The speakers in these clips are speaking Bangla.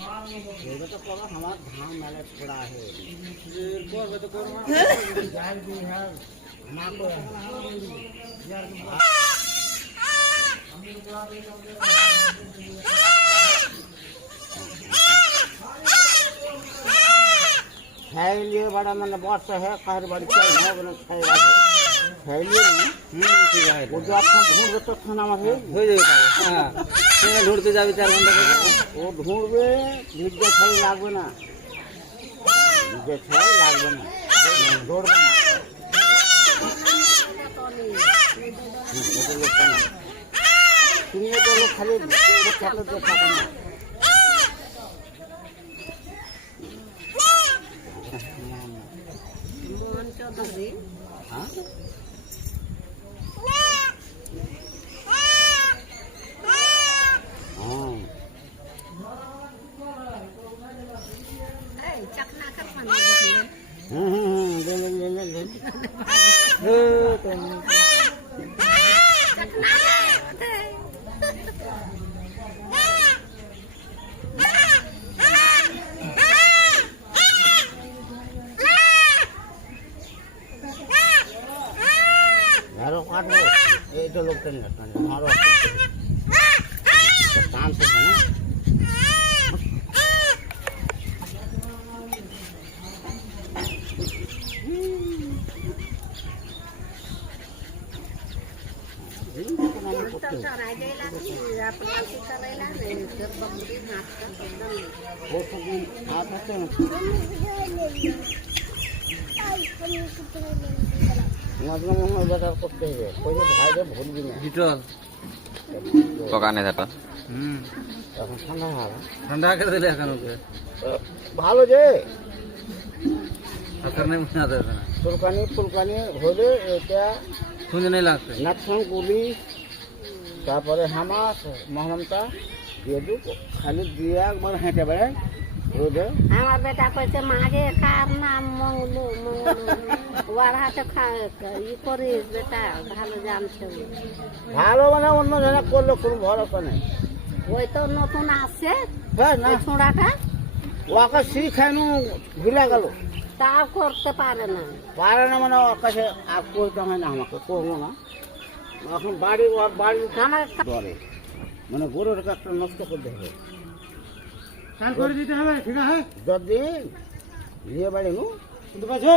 ये तो करो हमारा धान वाला थोड़ा है করবে তো করবো जाल भी है हमारे लिए बड़ा मैंने बहुत से है कहर बड़ी चाहिए बना खाई लिए ঠিক আছে वो जो आपको ढूंढ तो खाना में হয়ে যাবে তাহলে হ্যাঁ তুমি ঢুকতে যাবে 4 ঘন্টা করে वो ढूंढবে ভিজে ছাই লাগবে না ভিজে ছাই লাগবে না দৌড়বে না তুমি তো লোক খালি ছাত্র দিয়ে থাকে না হ্যাঁ ले ले ले ले ले यारो काट लो ये तो लोग करने लगते हैं हमारा काम से है ना করতে হবে ভাইরে ভুলবি না ডিটল দোকানে থাকা এখন ঠান্ডা হবে ঠান্ডা করে দিলে এখন ওকে ভালো যে আপনার নেই মনে আছে না ফুলকানি ফুলকানি হলে এটা শুনতে নেই লাগছে নাকশন গুলি তারপরে হামাস মহামমতা দিয়ে দু খালি দিয়ে একবার হেঁটে বেড়ে রোদে আমার বেটা কইছে মাগে কার নাম মঙ্গলু মঙ্গলু ওর হাতে ই করিস বেটা ভালো জানছে ও। ভালো মানে অন্য জনে করলে কোনো ভরসা নেই ওই তো নতুন আসছে হ্যাঁ না ওই ছোঁড়াটা ওকে শিখাইনু ভুলে গেল তাও করতে পারে না পারে না মানে ওর কাছে আর করতে হয় না আমাকে করবো না এখন বাড়ি ওর বাড়ি আমার ধরে মানে গরুর একটা নষ্ট করতে হবে কাল করে দিতে হবে ঠিক আছে যদি নিয়ে বাড়ি নু শুনতে পাচ্ছো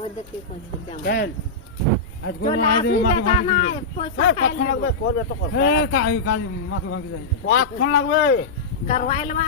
ওই দেখি কইছে জামা কেন আজ কোন চলে আজ আসবি মাকে বেটা ভাঙি নাই পয়সা হ্যাঁ খাই কখন লাগবে করবে তো করবে হ্যাঁ কাজ মাকে ভাঙি যায় কখন লাগবে করवाइल